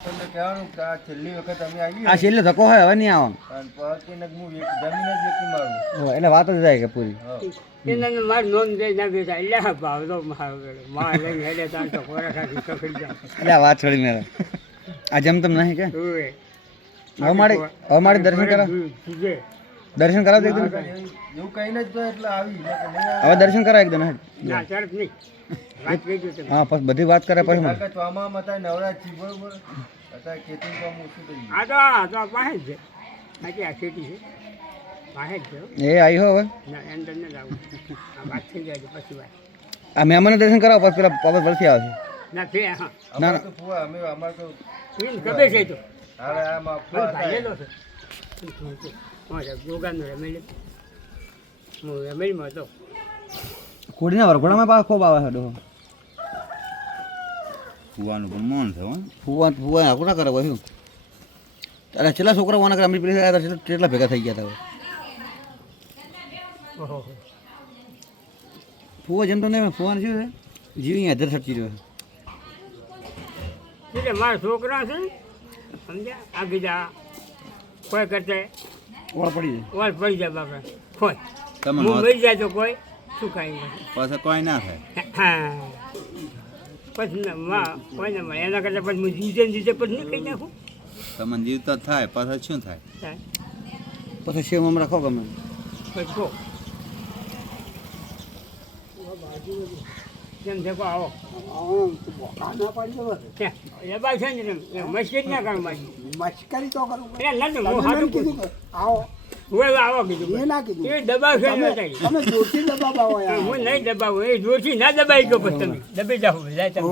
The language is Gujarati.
તમને કહેવાનું કે આ છેલ્લી વખત અમે આવીએ આ છેલ્લે ધક્કો હોય હવે નહીં આવવાનું. અને પછી ને હું જમીન જ વેચી મારું. એટલે વાત જ જાય કે પૂરી. હા. એને મારી નોંધ દઈ નાખી છે એટલે ભાવ તો મારો માં લઈને હેડે તાર તો ખોરાક ખાધી કકડી જાય એટલે આ વાત છોડી મેળે આ જમ તમ નહીં કે હવે હવે મારે દર્શન કરાવ કીજે દર્શન કરાવ દે એકદમ એવું કહીને જ તો એટલે આવી ને કે નહીં હવે દર્શન કરાવ એકદમ હેડ. ના તરફ નહીં વાત કીધું તમે હા પછી બધી વાત કરે પછી કારણ કે ચોમામાં હતા નવરાત્રી બરોબર અત્યારે ખેતી કામ ઓછું થઈ ગયું. આ તો પાસે જ છે બાકી આ ખેતી છે પાસે જ છે હો. એ આવી હો હવે ના અંદર ન લાવું આ વાત થઈ જાય છે પછી વાત આ મહેમાનને દર્શન કરાવો પછી પેલા પાપા પરથી આવે ના છે હા અમારે તો ફુવા અમારે તો એને ખબર છે તો હવે આમાં મને ફુવા ભાગેલો હતા. છે ગોગાનો રમેલી હું રમેલીમાં હતો કોડીના વરઘોડામાં પાછા ખૂબ આવે છે ડોહો. ફુવાનું મન છે હો. ફુવા હાકું ના કરે પછી અરે છેલ્લા છોકરા વાના કરે અમરી પેલી આવ્યા હતા કેટલા ભેગા થઈ ગયા હતા ઓહો ફુવા જેમ તો નહીં ફુવાને શું છે જીવી હાજર સચી રહ્યો એટલે મારા છોકરા છે સમજ્યા આ કીધા કોઈ કરતે ઓળ પડી જાય ઓલ પડી જાય બાપા કોઈ તમે હું મરી જાય તો કોઈ શું કાંઈ નથી પછી કોઈ ના થાય. હા પછી કોઈ ના મળે એના કરતાં પછી હું જીતે પછી નહીં કહી નાખું તમને જીવતો થાય પછી શું થાય? પછી સેવ આમ રાખો ગમે પછી કહો કેમ છે કહો આવો એ બાઈ છે ને તમે મસ્કરી ના કરો મારી મશ્કરી તો કરું એટલે નથી હું સાચું કીધું કીધું કે આવો હું આવો કીધું એ ના કીધું એ દબાવ છે ને તમે તમે જોરથી દબાવો યાર હું નહીં દબાવું એ જોરથી ના દબાઈ ગયો પછી તમે દબાઈ જાઓ જાય તમે